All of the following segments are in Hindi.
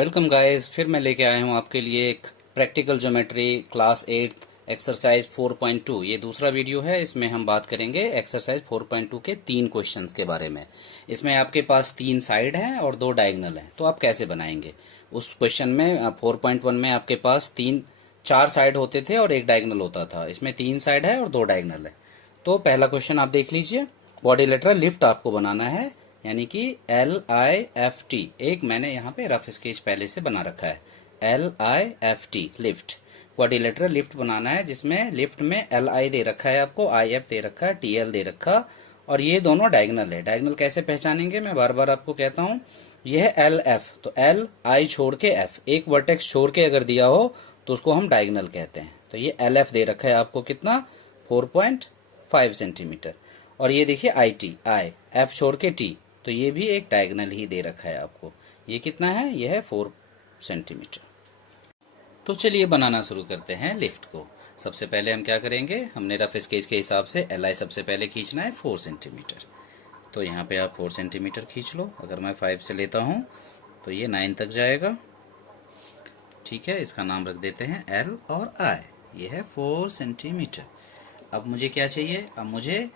वेलकम गाइस, फिर मैं लेके आया हूँ आपके लिए एक प्रैक्टिकल ज्योमेट्री क्लास 8 एक्सरसाइज 4.2। ये दूसरा वीडियो है। इसमें हम बात करेंगे एक्सरसाइज 4.2 के 3 क्वेश्चंस के बारे में। इसमें आपके पास 3 साइड हैं और 2 डायगोनल हैं, तो आप कैसे बनाएंगे। उस क्वेश्चन में 4.1 में आपके पास 4 साइड होते थे और 1 डायगोनल होता था। इसमें 3 साइड है और 2 डायगोनल है। तो पहला क्वेश्चन आप देख लीजिए। क्वाड्रिलेटरल लिफ्ट आपको बनाना है, यानी कि LIFT। एक मैंने यहाँ पे रफ स्केच पहले से बना रखा है। LIFT लिफ्ट, क्वाड्रिलेटरल लिफ्ट बनाना है, जिसमें लिफ्ट में LI दे रखा है आपको, IF दे रखा है, TL दे रखा, और ये दोनों डायगोनल है। डायगोनल कैसे पहचानेंगे, मैं बार बार आपको कहता हूँ। यह है LF, तो LI छोड़ के F, एक वर्टेक्स छोड़ के अगर दिया हो तो उसको हम डायगोनल कहते हैं। तो ये LF दे रखा है आपको कितना, 4.5 सेंटीमीटर। और ये देखिए I F छोड़ के T, तो ये भी एक डायगोनल ही दे रखा है आपको। ये कितना है, ये है 4 सेंटीमीटर। तो चलिए बनाना शुरू करते हैं लिफ्ट को। सबसे पहले हम क्या करेंगे, हमने रफ स्केच के हिसाब से LI सबसे पहले खींचना है 4 सेंटीमीटर। तो यहाँ पे आप 4 सेंटीमीटर खींच लो। अगर मैं 5 से लेता हूँ तो ये 9 तक जाएगा। ठीक है, इसका नाम रख देते हैं L और I। ये है 4 सेंटीमीटर। अब मुझे क्या चाहिए, अब मुझे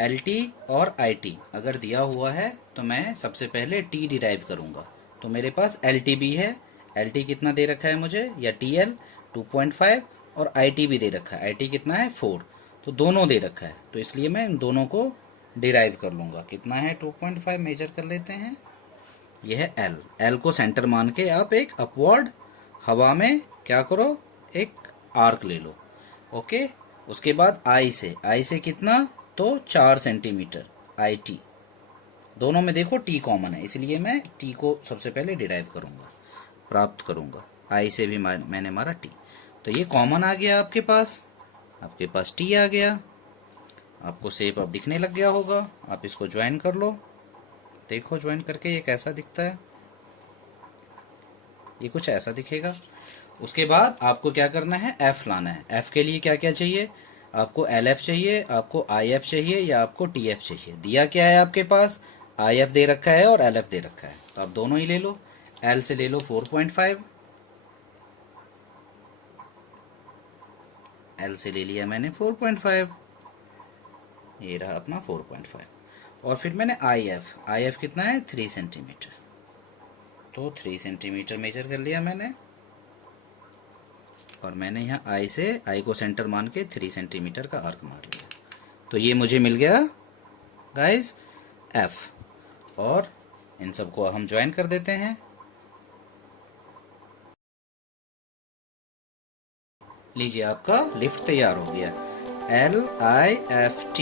LT और IT अगर दिया हुआ है तो मैं सबसे पहले T डिराइव करूंगा। तो मेरे पास LT भी है। LT कितना दे रखा है मुझे, या TL 2.5, और IT भी दे रखा है। IT कितना है, 4। तो दोनों दे रखा है, तो इसलिए मैं इन दोनों को डिराइव कर लूंगा। कितना है, 2.5 मेजर कर लेते हैं। यह है L। L को सेंटर मान के आप एक अपवर्ड हवा में क्या करो, एक आर्क ले लो। ओके, उसके बाद I से कितना, तो 4 सेंटीमीटर IT। दोनों में देखो T कॉमन है, इसलिए मैं T को सबसे पहले डिराइव करूंगा, प्राप्त करूंगा। I से भी मैंने मारा T, तो ये कॉमन आ गया आपके पास T आ गया। आपको शेप अब दिखने लग गया होगा, आप इसको ज्वाइन कर लो। देखो ज्वाइन करके ये कैसा दिखता है, ये कुछ ऐसा दिखेगा। उसके बाद आपको क्या करना है, F लाना है। F के लिए क्या क्या चाहिए, आपको LF चाहिए, आपको IF चाहिए, या आपको TF चाहिए। दिया क्या है आपके पास, IF दे रखा है और LF दे रखा है, तो आप दोनों ही ले लो। L से ले लो 4.5, L से ले लिया मैंने 4.5, ये रहा अपना 4.5। और फिर मैंने IF कितना है, 3 सेंटीमीटर। तो 3 सेंटीमीटर मेजर कर लिया मैंने, और मैंने यहाँ I को सेंटर मान के 3 सेंटीमीटर का आर्क मार लिया। तो ये मुझे मिल गया गाइस F। और इन सबको हम ज्वाइन कर देते हैं। लीजिए, आपका लिफ्ट तैयार हो गया, LIFT।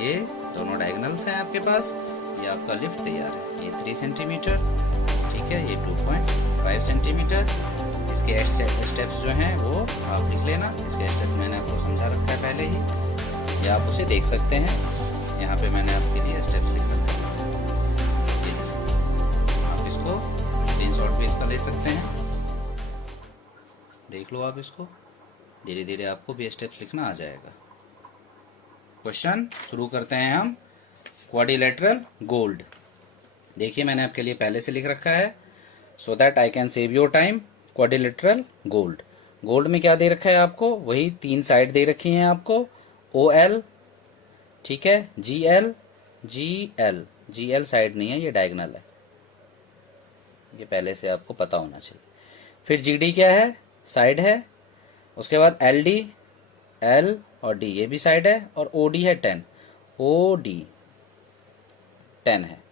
ये दोनों डायगोनल्स हैं आपके पास, ये आपका लिफ्ट तैयार है। ये 3 सेंटीमीटर, ठीक है, ये 2.5 सेंटीमीटर। इसके स्टेप्स जो हैं वो आप लिख लेना। इसके स्टेप्स मैंने आपको समझा रखा है पहले ही, या आप उसे देख सकते हैं। यहाँ पे मैंने आपके लिए स्टेप्स लिख रखा है, आप इसको स्क्रीनशॉट भी इसका ले सकते हैं। देख लो आप इसको, धीरे धीरे आपको भी स्टेप्स लिखना आ जाएगा। क्वेश्चन शुरू करते हैं हम। क्वाड्रिलेटरल गोल्ड, देखिए मैंने आपके लिए पहले से लिख रखा है, so that I can save your time. Quadrilateral gold, gold में क्या दे रखा है आपको, वही 3 साइड दे रखी हैं आपको। OL, ठीक है, GL साइड नहीं है, ये डायगोनल है, ये पहले से आपको पता होना चाहिए। फिर GD क्या है, साइड है। उसके बाद LD, L और D ये भी साइड है, और OD है 10, OD 10 है,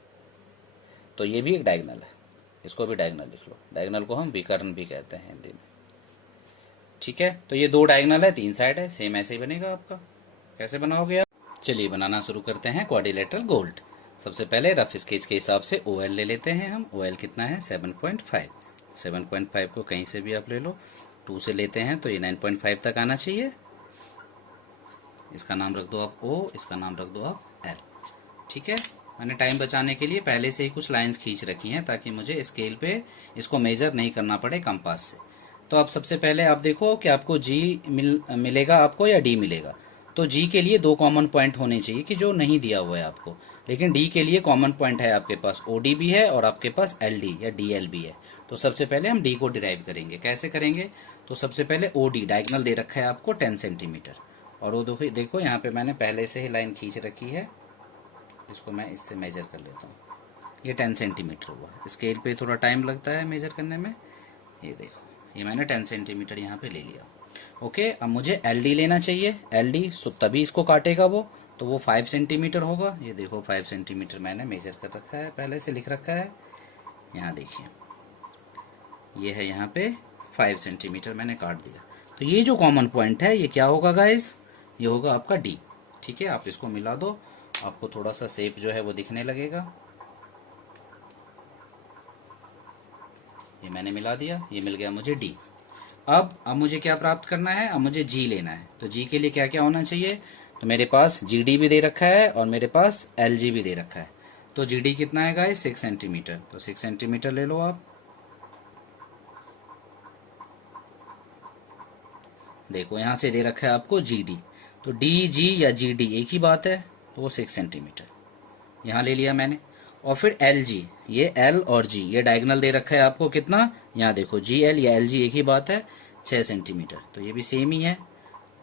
तो ये भी एक डायगोनल है। इसको भी डायगोनल लिख लो। डायगोनल को हम विकर्ण भी कहते हैं हिंदी में, ठीक है। तो ये 2 डायगोनल है, 3 साइड है, सेम ऐसे ही बनेगा आपका। कैसे बनाओगे आप, चलिए बनाना शुरू करते हैं क्वाड्रिलेटरल गोल्ड। सबसे पहले रफ स्केच के हिसाब से OL ले लेते हैं हम। OL कितना है, 7.5। 7.5 को कहीं से भी आप ले लो, 2 से लेते हैं तो ये 9.5 तक आना चाहिए। इसका नाम रख दो आप O, इसका नाम रख दो आप L, ठीक है। मैंने टाइम बचाने के लिए पहले से ही कुछ लाइंस खींच रखी हैं, ताकि मुझे स्केल पे इसको मेजर नहीं करना पड़े कंपास से। तो अब सबसे पहले आप देखो कि आपको G मिलेगा आपको या D मिलेगा। तो जी के लिए दो कॉमन पॉइंट होने चाहिए कि जो नहीं दिया हुआ है आपको, लेकिन डी के लिए कॉमन पॉइंट है, आपके पास ओडी भी है और आपके पास एलडी या डीएल भी है। तो सबसे पहले हम डी को डिराइव करेंगे। कैसे करेंगे? तो सबसे पहले ओडी डायगोनल दे रखा है आपको 10 सेंटीमीटर, और वो देखो यहाँ पे मैंने पहले से ही लाइन खींच रखी है, इसको मैं इससे मेजर कर लेता हूँ। ये 10 सेंटीमीटर हुआ। स्केल पे थोड़ा टाइम लगता है मेजर करने में। ये देखो, ये मैंने 10 सेंटीमीटर यहाँ पे ले लिया। ओके, अब मुझे एल डी लेना चाहिए। एल डी तभी इसको काटेगा वो, तो वो 5 सेंटीमीटर होगा। ये देखो 5 सेंटीमीटर मैंने मेजर कर रखा है, पहले से लिख रखा है। यहाँ देखिए, ये है यहाँ पे 5 सेंटीमीटर मैंने काट दिया। तो ये जो कॉमन पॉइंट है ये क्या होगा गाइस? ये होगा आपका डी। ठीक है, आप इसको मिला दो, आपको थोड़ा सा शेप जो है वो दिखने लगेगा। ये मैंने मिला दिया, ये मिल गया मुझे डी। अब मुझे क्या प्राप्त करना है? अब मुझे जी लेना है। तो जी के लिए क्या क्या होना चाहिए? तो मेरे पास जी डी भी दे रखा है और मेरे पास एल जी भी दे रखा है। तो जी डी कितना है गाइस? 6 सेंटीमीटर। तो 6 सेंटीमीटर ले लो आप। देखो यहां से दे रखा है आपको जी डी, तो डी जी या जी डी एक ही बात है, तो वो 6 सेंटीमीटर यहां ले लिया मैंने। और फिर एल जी, ये एल और जी ये डायगोनल दे रखा है आपको कितना? यहाँ देखो जी एल या एल जी एक ही बात है, 6 सेंटीमीटर। तो ये भी सेम ही है,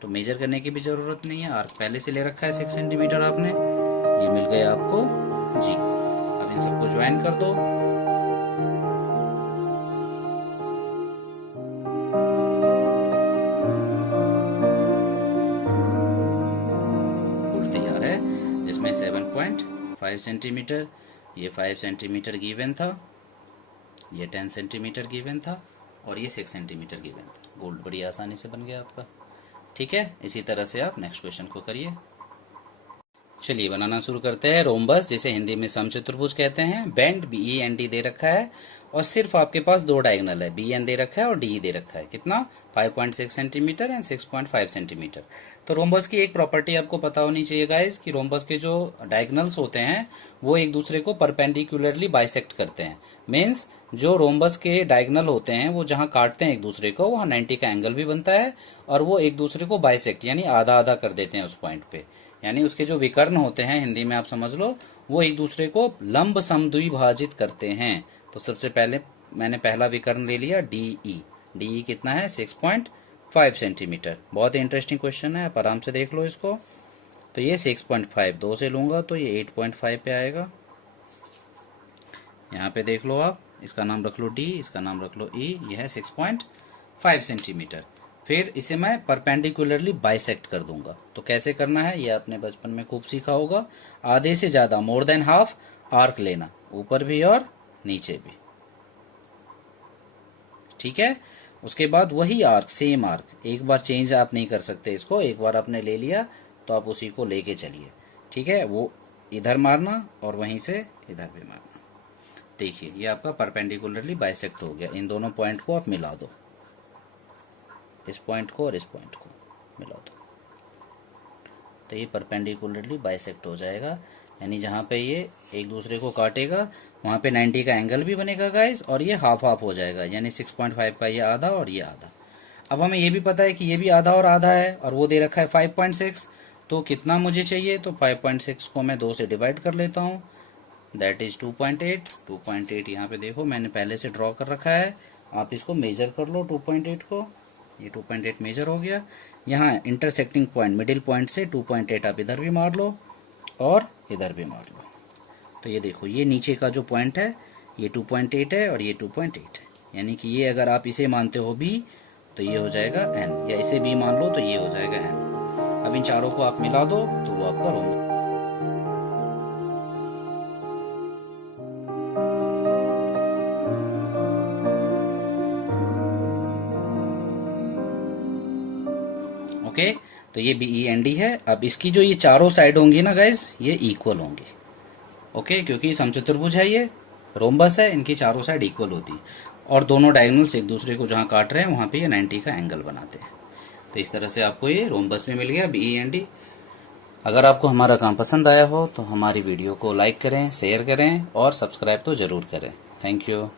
तो मेजर करने की भी जरूरत नहीं है, आर्क पहले से ले रखा है 6 सेंटीमीटर आपने। ये मिल गया आपको जी। अब इन सबको ज्वाइन कर दो। तैयार है, जिसमें 7.5 सेंटीमीटर, ये 5 सेंटीमीटर गिवन था, ये 10 सेंटीमीटर गिवन था, और ये 6 सेंटीमीटर गिवन था। गोल्ड बड़ी आसानी से बन गया आपका। ठीक है, इसी तरह से आप नेक्स्ट क्वेश्चन को करिए। चलिए बनाना शुरू करते हैं। रोम्बस, जिसे हिंदी में समचतुर्भुज कहते हैं, बेंड बी एन डी दे रखा है और सिर्फ आपके पास दो डायगोनल है, बी एन दे रखा है और डी दे रखा है। कितना? 5.6 सेंटीमीटर एंड 6.5 सेंटीमीटर। तो रोम्बस की एक प्रॉपर्टी आपको पता होनी चाहिए गाइस कि रोम्बस के जो डायगोनल्स होते हैं वो एक दूसरे को परपेंडिकुलरली बाइसेक्ट करते हैं। मीन्स जो रोम्बस के डायगोनल होते हैं वो जहां काटते हैं एक दूसरे को, वहां 90 का एंगल भी बनता है, और वो एक दूसरे को बाइसेक्ट यानी आधा आधा कर देते हैं उस पॉइंट पे। यानी उसके जो विकर्ण होते हैं, हिंदी में आप समझ लो, वो एक दूसरे को लंब समद्विभाजित करते हैं। तो सबसे पहले मैंने पहला विकर्ण ले लिया डीई। डीई कितना है? 6.5 सेंटीमीटर। बहुत ही इंटरेस्टिंग क्वेश्चन है, आप आराम से देख लो इसको। तो ये 6.5 2 से लूंगा तो ये 8.5 पे आएगा। यहाँ पे देख लो आप, इसका नाम रख लो डी, इसका नाम रख लो ई। यह है 6.5 सेंटीमीटर। फिर इसे मैं परपेंडिकुलरली बाइसेक्ट कर दूंगा। तो कैसे करना है ये आपने बचपन में खूब सीखा होगा। आधे से ज्यादा, मोर देन हाफ आर्क लेना, ऊपर भी और नीचे भी। ठीक है, उसके बाद वही आर्क, सेम आर्क, एक बार चेंज आप नहीं कर सकते इसको। एक बार आपने ले लिया तो आप उसी को लेके चलिए। ठीक है, वो इधर मारना और वहीं से इधर भी मारना। देखिए ये आपका परपेंडिकुलरली बाइसेक्ट हो गया। इन दोनों पॉइंट को आप मिला दो, इस पॉइंट को और इस पॉइंट को मिला दो, तो ये परपेंडिकुलरली बाइसेक्ट हो जाएगा। यानी जहां पे ये एक दूसरे को काटेगा वहां पे 90 का एंगल भी बनेगा गाइस, और ये हाफ हाफ हो जाएगा, यानी 6.5 का ये आधा और ये आधा। अब हमें ये भी पता है कि ये भी आधा और आधा है, और वो दे रखा है 5.6। तो कितना मुझे चाहिए? तो 5.6 को मैं 2 से डिवाइड कर लेता हूँ, दैट इज 2.8। 2.8 यहाँ पे देखो मैंने पहले से ड्रॉ कर रखा है, आप इसको मेजर कर लो 2.8 को। ये 2.8 मेजर हो गया। यहाँ इंटरसेक्टिंग पॉइंट, मिडिल पॉइंट से 2.8 आप इधर भी मार लो और इधर भी मार लो। तो ये देखो, ये नीचे का जो पॉइंट है ये 2.8 है और ये 2.8 है, यानी कि ये अगर आप इसे मानते हो बी तो ये हो जाएगा एन, या इसे बी मान लो तो ये हो जाएगा एन। अब इन चारों को आप मिला दो तो वो आपका रोम्बस। ओके, तो ये बी ई एन डी है। अब इसकी जो ये चारों साइड होंगी ना गाइज, ये इक्वल होंगी। ओके, क्योंकि समचतुर्भुज है, ये रोम्बस है, इनकी चारों साइड इक्वल होती है, और दोनों डायगोनल्स एक दूसरे को जहां काट रहे हैं वहां पे ये 90 का एंगल बनाते हैं। तो इस तरह से आपको ये रोम्बस में मिल गया, बी ई एन डी। अगर आपको हमारा काम पसंद आया हो तो हमारी वीडियो को लाइक करें, शेयर करें और सब्सक्राइब तो जरूर करें। Thank you.